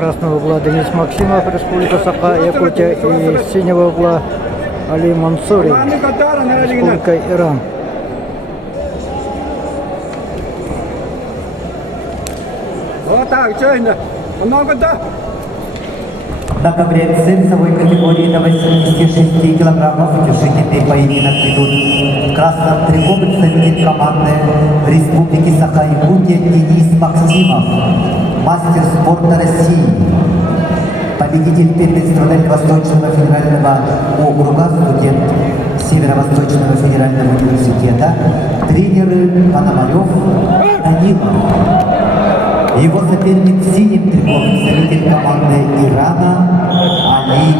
красного угла Денис Максимов, Республика Саха-Якутия, и с синего угла Али Мансури, Республика Иран. Вот так, что это? Много-то? На ковре весовой категории до 86 килограммов утешительный поединок ведут. В красном трико представитель команды Республики Саха-Якутия Денис Максимов, мастер спорта России, победитель первенства Дальневосточного федерального округа, студент Северо-Восточного федерального университета, тренеры Пономарев, Данилов. Его соперник в синем трико, представитель команды Ирана Али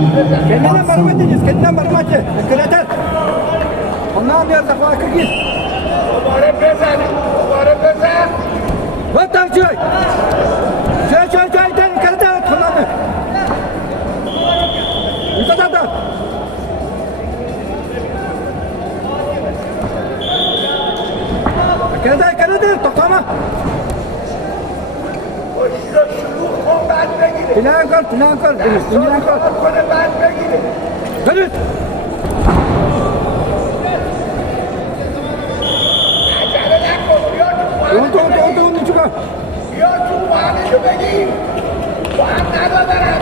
Мансур. Вот так, Джой! Джой, когда тонаны? Да. Когда, тоқтама! Plan kor. Dönüş. Он чука.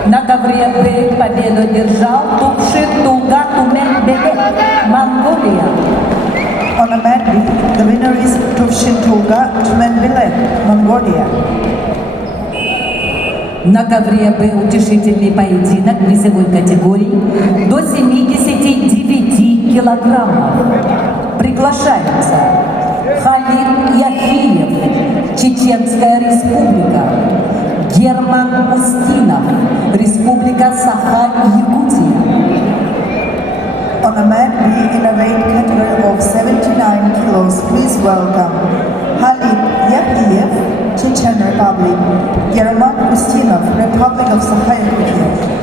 На ковре Б победу держал Тупшит Туга Туменбеле, Монголия. On a mat B, the winner is Tufshin Tuga Tumenbele, Mongolia. На ковре Б утешительный поединок весовой категории до 79 килограммов. Приглашается Халид Яхиев, Чеченская республика, Герман Устинов, Республика Саха-Якутия. On a mat B in a weight category of 79 kilos, please welcome Halid Yahiyev, Chechen Republic, German Ustinov, Republic of Sakha-Yakutia.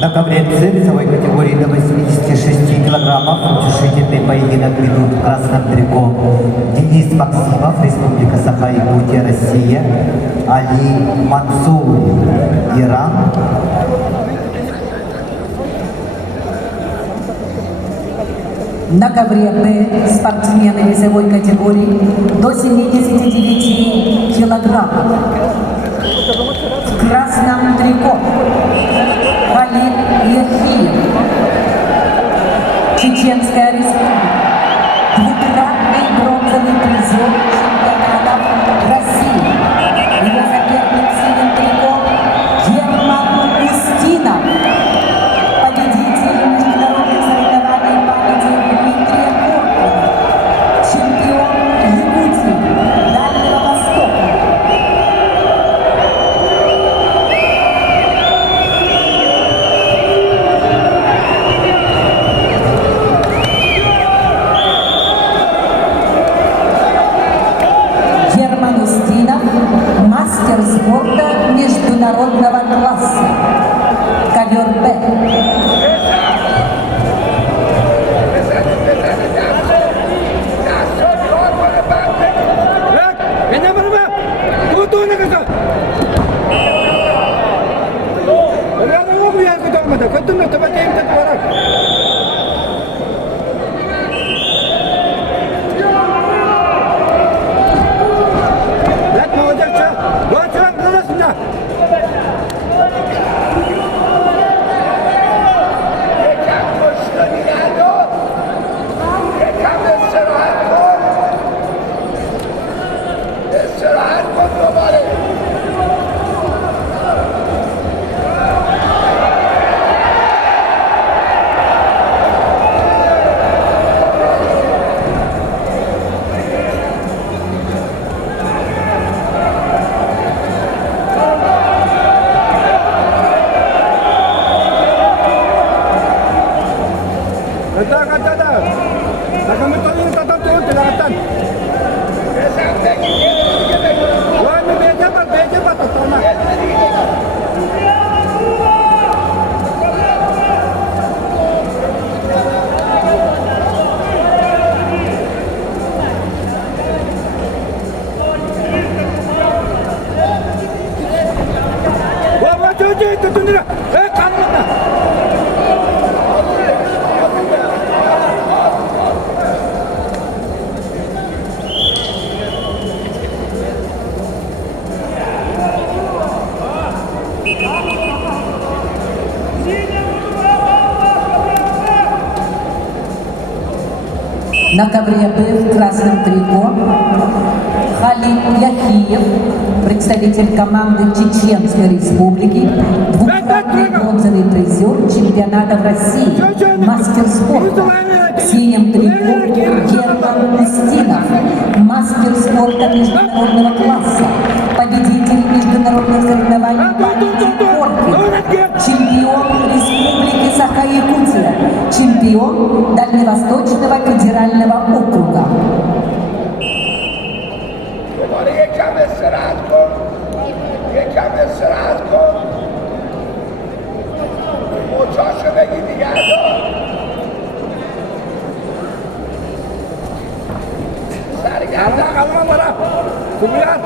На ковре С весовой категории до 86 килограммов утешительный поединок ведут в красном трико Денис Максимов, Республика Саха-Якутия, Россия, Али Мансур, Иран. На ковре Б спортсмены весовой категории до 79 килограммов. В красном трико Халид Яхиев, Чеченская республика, двукратный бронзовый призер чемпионатов России. Его соперник в синем трико Герман Устинов, победитель международных соревнований памяти Дмитрия Коркина, чемпион Якутии, Дальнего Востока. Kata dah. Takkan betul ini tak tahu tu dah kata. Wah, ini beja pat tahu nak. Wah, cuci itu tu ni. Kamu dah. На ковре был в красном трико Халид Яхиев, представитель команды Чеченской Республики, двукратный бронзовый призер чемпионатов России, мастер спорта. В синем трико Герман Устинов, мастер спорта международного класса, победитель международных соревнований по спорту, чемпион Республики Саха-Якутия, чемпион Дальневосточного федерального округа. یکم استراحت کن موچاشو بگی دیگه سرگرده قلمه برم خوبیت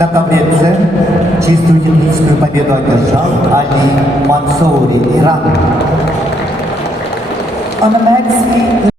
На ковре Ц чистую техническую победу одержал Али Мансури, Иран. On the mat,